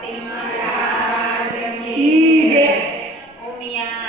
ગણપતિ મહારાજ કી જય ઉમિયા